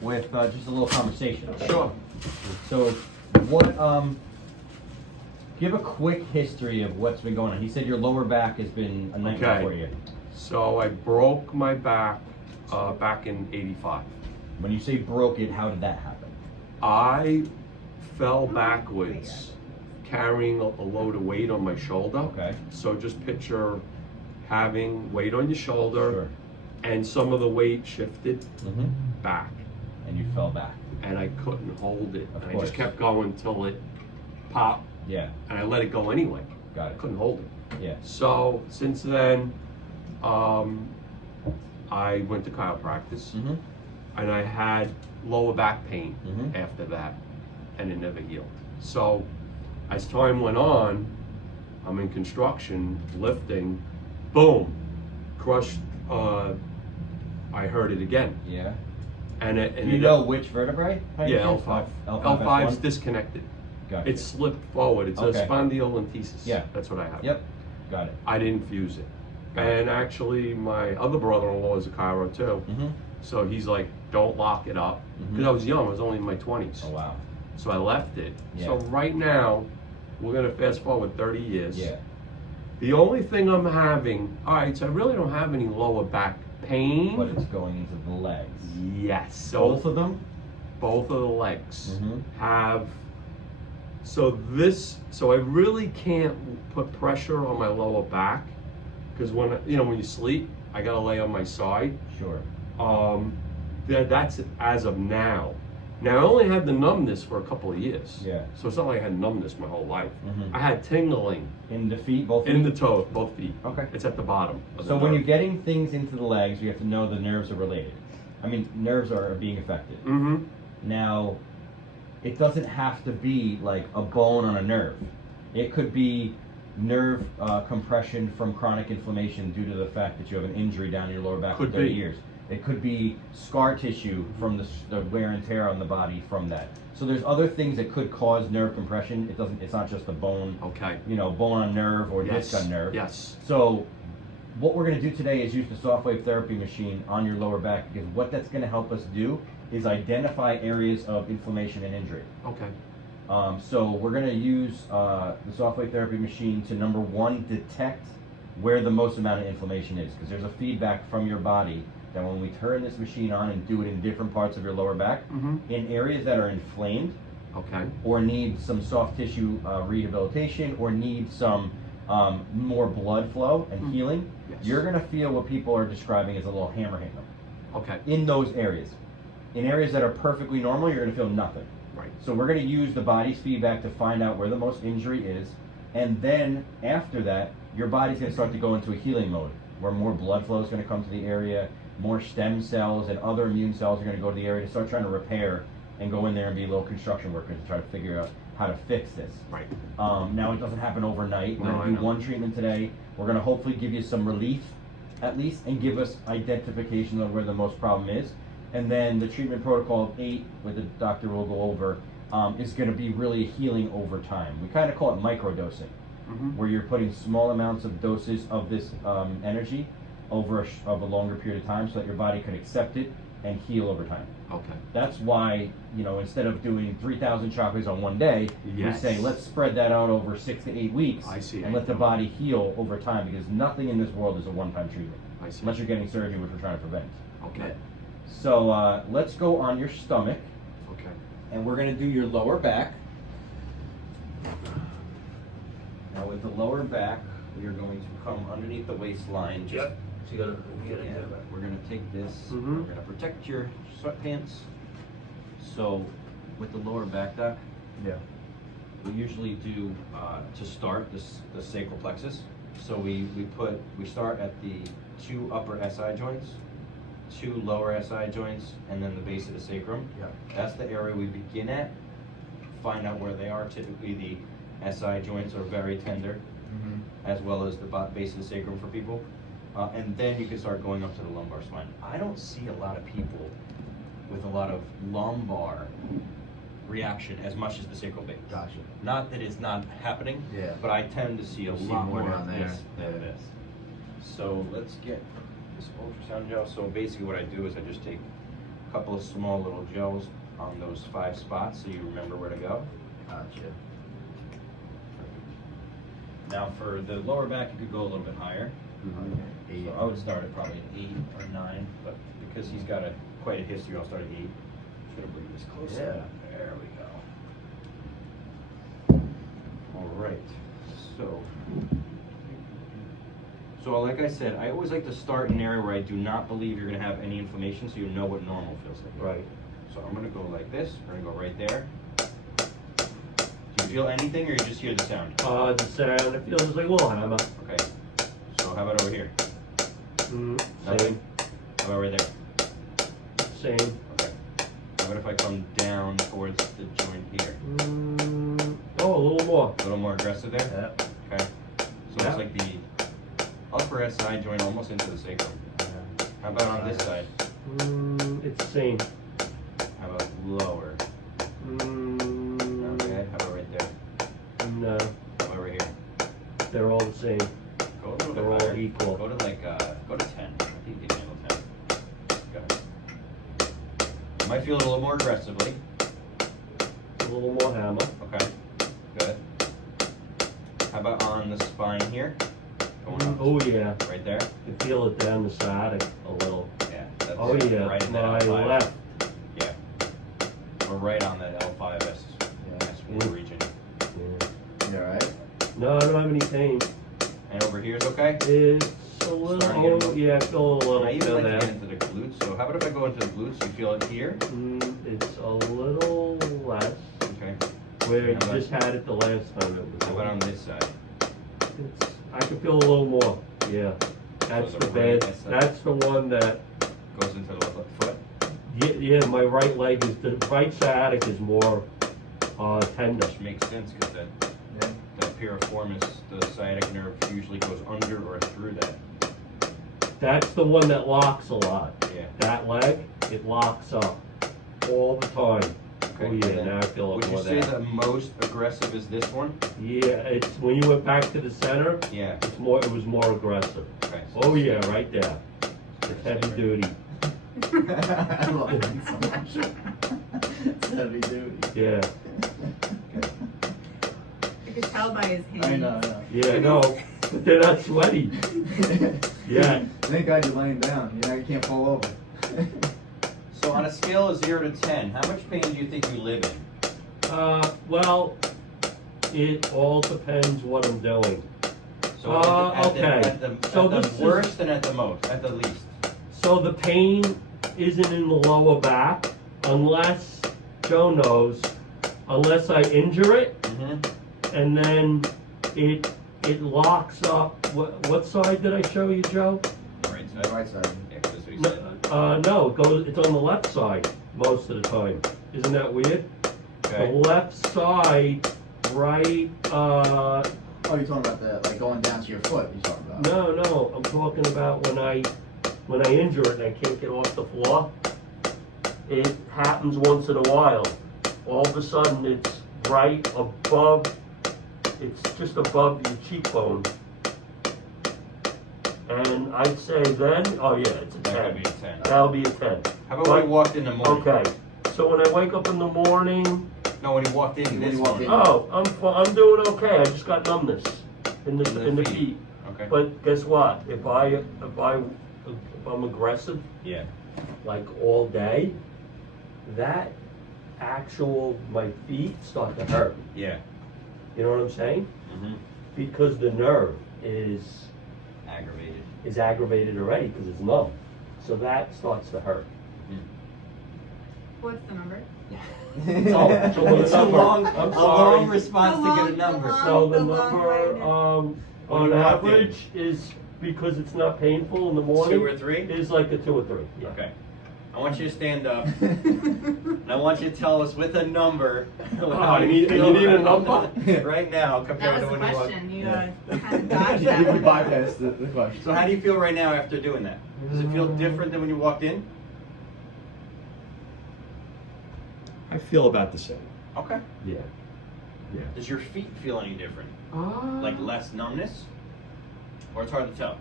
with just a little conversation. Sure. So, what? Give a quick history of what's been going on. He said your lower back has been a nightmare for you. So I broke my back back in '85. When you say broke it, how did that happen? I fell backwards carrying a load of weight on my shoulder. Okay. So just picture having weight on your shoulder, Sure. and some of the weight shifted back. And you fell back. And I couldn't hold it. Of And I course. just kept going till it popped. Yeah. And I let it go anyway. Got I it. couldn't hold it. Yeah. So since then, I went to chiropractic, and I had lower back pain after that, and it never healed. So as time went on, I'm in construction, lifting, boom, crushed. I heard it again. Yeah. And You know which vertebrae? Yeah, L5. L5's disconnected. Got it. It slipped forward. It's Okay. a spondylolisthesis. Yeah. That's what I have. Yep. Got it. I didn't fuse it. Got it. And actually, my other brother-in-law is a chiro too. So he's like, don't lock it up. Because I was young, I was only in my 20s. Oh, wow. So I left it. Yeah. So right now, we're gonna fast forward 30 years. Yeah. The only thing I'm having, all right, so I really don't have any lower back pain. But it's going into the legs. Yes. So Both of them? both of the legs have, so I really can't put pressure on my lower back, because when you sleep, I gotta lay on my side. Sure. That's as of now. Now I only had the numbness for a couple of years. Yeah. So it's not like I had numbness my whole life. I had tingling In the feet, both feet? in the toe, both feet. Okay. It's at the bottom of the So when nerve. you're getting things into the legs, you have to know the nerves are related. I mean, nerves are being affected. Now, it doesn't have to be like a bone on a nerve. It could be nerve compression from chronic inflammation due to the fact that you have an injury down your lower back for 30 years. It could be scar tissue from the wear and tear on the body from that. So there's other things that could cause nerve compression. It's not just a bone. Okay. Bone on nerve or Yes. disc on nerve. Yes. So what we're going to do today is use the SoftWave therapy machine on your lower back, because what that's going to help us do is identify areas of inflammation and injury. Okay. So we're going to use the SoftWave therapy machine to, number one, detect where the most amount of inflammation is, because there's a feedback from your body that when we turn this machine on and do it in different parts of your lower back, in areas that are inflamed, Okay. or need some soft tissue rehabilitation, or need some more blood flow and healing, Yes. you're going to feel what people are describing as a little hammer hitting them. Okay. In those areas. In areas that are perfectly normal, you're going to feel nothing. Right. So we're going to use the body's feedback to find out where the most injury is, and then after that, your body's going to start to go into a healing mode, where more blood flow is going to come to the area, more stem cells and other immune cells are going to go to the area to start trying to repair and go in there and be little construction workers to try to figure out how to fix this. Right. Now, it doesn't happen overnight. We're No, going I to do know. one treatment today. We're going to hopefully give you some relief, at least, and give us identification of where the most problem is. And then the treatment protocol of 8, where the doctor will go over, is going to be really healing over time. We kind of call it microdosing, where you're putting small amounts of doses of this energy over a longer period of time, so that your body could accept it and heal over time. Okay. That's why, instead of doing 3,000 chakras on one day, Yes. we say let's spread that out over 6 to 8 weeks, I see. and let the body heal over time, because nothing in this world is a one-time treatment, I see. unless you're getting surgery, which we're trying to prevent. Okay. So let's go on your stomach, Okay. and we're going to do your lower back. Now with the lower back, we are going to come underneath the waistline. Yep. So you gotta We're going to take this, Mhm. we're going to protect your sweatpants. So with the lower back, Doc, Yeah. we usually do, to start, the sacral plexus. So we start at the 2 upper SI joints, 2 lower SI joints, and then the base of the sacrum. Yeah. That's the area we begin at. Find out where they are. Typically the SI joints are very tender, as well as the base of the sacrum for people. And then you can start going up to the lumbar spine. I don't see a lot of people with a lot of lumbar reaction as much as the sacral base. Gotcha. Not that it's not happening, Yeah. but I tend to see a You see lot more more down there. this than this. So let's get this ultrasound gel. So basically what I do is I just take a couple of small little gels on those 5 spots so you remember where to go. Gotcha. Now for the lower back, you could go a little bit higher. Okay. So I would start at probably an 8 or 9, but because he's got quite a history, I'll start at 8. Should have bring this closer. Yeah. There we go. All right. So like I said, I always like to start in an area where I do not believe you're going to have any inflammation, so you know what normal feels like. Right. So I'm going to go like this. We're going to go right there. Do you feel anything, or you just hear the sound? The sound, it feels like a little hammer. Okay. So how about over here? Same. Nothing? How about right there? Same. Okay. How about if I come down towards the joint here? Oh, a little more. A little more aggressive there? Yeah. Okay. So Yeah. it's like the upper SI joint almost into the sacrum. How about on this side? It's the same. How about lower? Okay. How about right there? No, How about right here? they're all the same. Go a little They're bit all higher. equal. Go to go to 10. I think you can handle 10. Go. You might feel it a little more aggressively. A little more hammer. Okay. Good. How about on the spine here? Going up. Oh yeah. Right there? You feel it down the side a little. Yeah. That's Oh yeah. right in that My L5. left. Yeah. We're right on that L5S. S4 region. Yeah. You alright? No, I don't have any pain. And over here is okay? It's a little. Starting to get a Oh little- yeah, I feel a little. I even feel like to that. get into the glutes. So how about if I go into the glutes? You feel it here? It's a little less. Okay. Where you How about- just had it the last time it was. How about on this side? I can feel a little more. Yeah. That's So the the bad. right side. That's the one that. Goes into the foot? Yeah, my right leg is the right sciatic is more tender. Which makes sense because Yeah. that piriformis, the sciatic nerve, usually goes under or through that. That's the one that locks a lot. Yeah. That leg, it locks up all the time. Okay. Oh And yeah, then now I feel would it you more say there. the most aggressive is this one? Yeah, it's when you went back to the center, Yeah. it's more. It was more aggressive. Okay. Oh yeah, right there. It's heavy duty. I love it so much. It's heavy duty. Yeah. You could tell by his hands. I know. Yeah, no, but they're not sweaty. Yeah. Thank God you're laying down. You know, you can't fall over. So on a scale of 0 to 10, how much pain do you think you live in? Well, it all depends what I'm doing. So at okay. So the this is- worst and at the most, at the least. So the pain isn't in the lower back unless, Joe knows, unless I injure it Mm-hmm. and then it locks up. What side did I show you, Joe? Right The side. right side. Yeah, 'cause that's what he said. No, it's on the left side most of the time. Isn't that weird? The Okay. left side, right, Oh, you're talking about the, like, going down to your foot, you're talking about? no, I'm talking about when I injure it and I can't get off the floor. It happens once in a while. All of a sudden, it's right above, it's just above your cheekbone. And I'd say then, oh yeah, it's a That 10. could be a 10. That'll be a 10. How about when you walked in the morning? Okay, so when I wake up in the morning, No, when you walked in When this you walked morning. in. oh, I'm doing okay. I just got numbness in the feet. Okay. But guess what? If I'm aggressive, Yeah. like all day, that my feet start to hurt. Yeah. You know what I'm saying? Mm-hmm. Because the nerve is Aggravated. aggravated already because it's numb. So that starts to hurt. What's the number? Oh, so the It's a number- long, I'm a sorry. long response to get a number. So the The long number way on When you walked in. average is, because it's not painful in the morning, 2 or 3? is like a 2 or 3. Yeah. Okay. I want you to stand up, and I want you to tell us with a number. how you need feel a right number? right now That compared was to the when you walked. question. You Yeah. kind of dodged You that one. bypassed the question. So how do you feel right now after doing that? Does it feel different than when you walked in? I feel about the same. Okay. Yeah. Yeah. Does your feet feel any different? Like less numbness? Or it's hard to tell?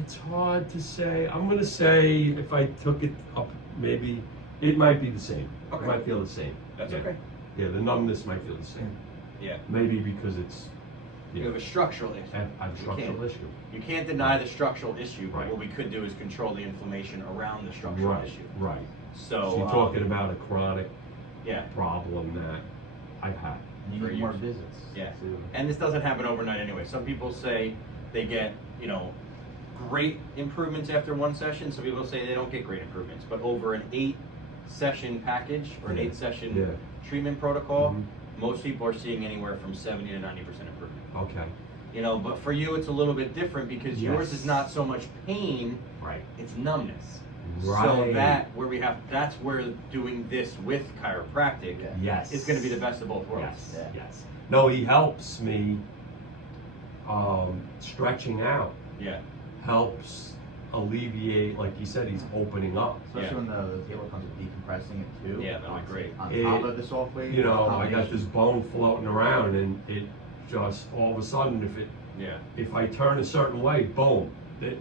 It's hard to say. I'm gonna say if I took it up maybe, it might be the same. Okay. It might feel the same. That's Yeah. okay. Yeah, the numbness might feel the same. Yeah. Maybe because it's, You have a structural issue. I have a structural issue. You can't deny the structural issue, but Right. what we could do is control the inflammation around the structural Right, issue. right. So, So you're talking about a chronic yeah. problem that I've had. And you For need more years. visits. Yeah, too. and this doesn't happen overnight anyway. Some people say they get, great improvements after one session. Some people say they don't get great improvements. But over an 8-session package or an Yeah. 8-session Yeah. treatment protocol, Mhm. most people are seeing anywhere from 70 to 90% improvement. Okay. But for you, it's a little bit different because yours Yes. is not so much pain; Right. it's numbness. So Right. that's where doing this with chiropractic Yeah. Yes. is going to be the best of both worlds. Yes, Yeah. yes. No, he helps me, stretching out Yeah. helps alleviate, like you said, he's opening up. Especially Yeah. when the table comes with decompressing it too. Yeah, that'd be great. On It- top of the SoftWave. You know, I got combination. this bone floating around and it just, all of a sudden, Yeah. if I turn a certain way, boom.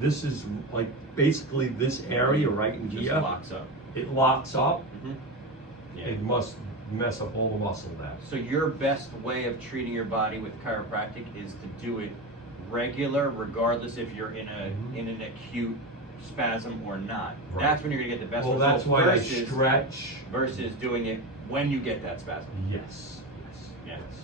This is like basically this area right in Just here, locks up. it locks up. hmm Yeah. It must mess up all the muscle there. So your best way of treating your body with chiropractic is to do it regular, regardless if you're in Mhm. an acute spasm or not. Right. That's when you're gonna get the best Well, results. that's why I versus, stretch. versus doing it when you get that spasm. Yes, yes, Yeah. yes.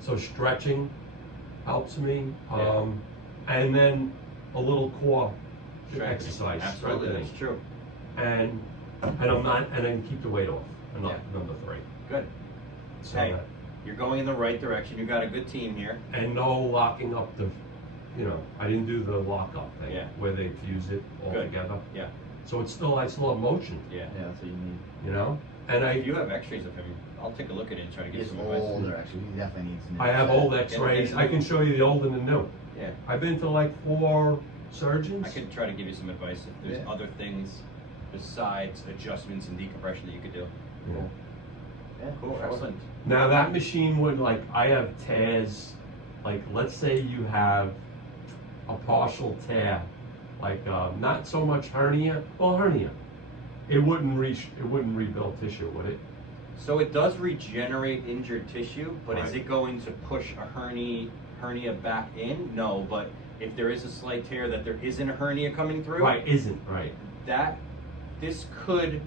So stretching helps me, Yeah. and then a little core Stretching. exercise. Absolutely, strengthening. that's true. And I can keep the weight off. Number 3. Good. So Hey, that- you're going in the right direction. You got a good team here. and no locking up I didn't do the lockup thing Yeah. where they fuse it all Good. together. Yeah. So I still have motion, Yeah. Yeah, that's what you need. you know. And If you have X-rays of him, I'll take a look at it and try to get He's some advice. older, actually. He definitely needs to. I have old X-rays. I can show you the old and the new. Yeah. I've been to like 4 surgeons. I could try to give you some advice if there's Yeah. other things besides adjustments and decompression that you could do. Yeah. Yeah, Cool, sure. excellent. Now that machine would I have tears, like let's say you have a partial tear, not so much hernia, hernia. It wouldn't rebuild tissue, would it? So it does regenerate injured tissue, but is Right. it going to push a hernia back in? No, but if there is a slight tear that there isn't a hernia coming through, Right, isn't, right. this could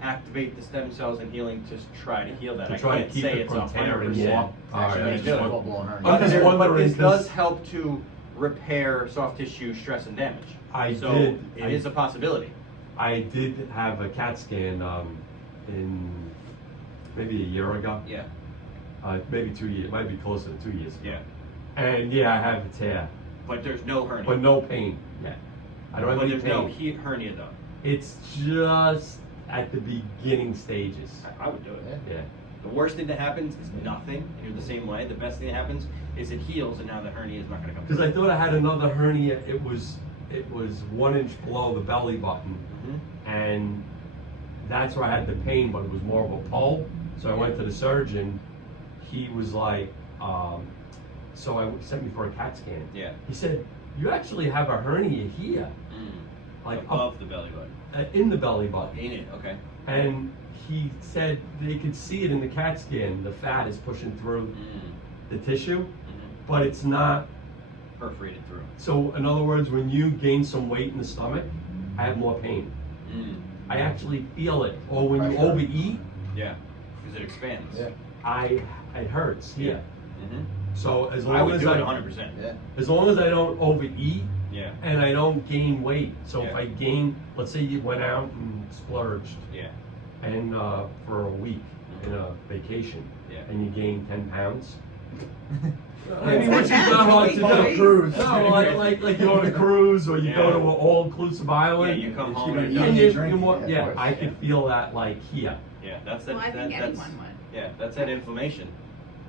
activate the stem cells and healing to try to heal that. To I try to can't keep say it it's from tearing, 100%. yeah. It's All right, actually I gonna just do it. want- Full-blown hernia. I'm just But wondering, this does 'cause- help to repair soft tissue stress and damage. I so did- it I- is a possibility. I did have a CAT scan in maybe a year ago. Yeah. Maybe 2 years, might be closer to 2 years ago. Yeah. And yeah, I have a tear, But there's no hernia. but no pain yet. I don't have But any there's no pain. hernia though. It's just at the beginning stages. I would do it. Yeah. Yeah. The worst thing that happens is nothing, and you're the same way. The best thing that happens is it heals, and now the hernia is not going to come. Because I thought I had another hernia. It was 1 inch below the belly button, Mm-hmm. and that's where I had the pain, but it was more of a pull. So I went to the surgeon. He was like, so I sent me for a CAT scan. Yeah. He said, "You actually have a hernia here, like Above the belly button. in the belly button." Ain't it? Okay. And he said they could see it in the CAT scan. The fat is pushing through the tissue, Mm-hmm. but it's not. Perforated through. So in other words, when you gain some weight in the stomach, I have more pain. I actually feel it. Or when you Pressure. overeat, Yeah. Because it expands. Yeah. it hurts here. Mm-hmm. So as I long would as do it I 100%. Yeah. as long as I don't overeat Yeah. and I don't gain weight. So if Yeah. I gain, let's say you went out and splurged Yeah. and for a week in a vacation, Yeah. and you gain 10 pounds. I It's mean, not which is bad. not hard to It's do. great. Cruise. No, like you go on a cruise or you go Yeah. to an all-inclusive island. Yeah, you come It's home gonna and eat you're And done. you, drink, you want, yeah, of yeah, course, I yeah. could feel that like here. Yeah. That's Well, I think that's anyone would. yeah. That's that inflammation.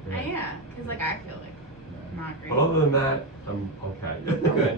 Yeah, because like I feel like not great. But other than that, I'm okay. Good. Okay.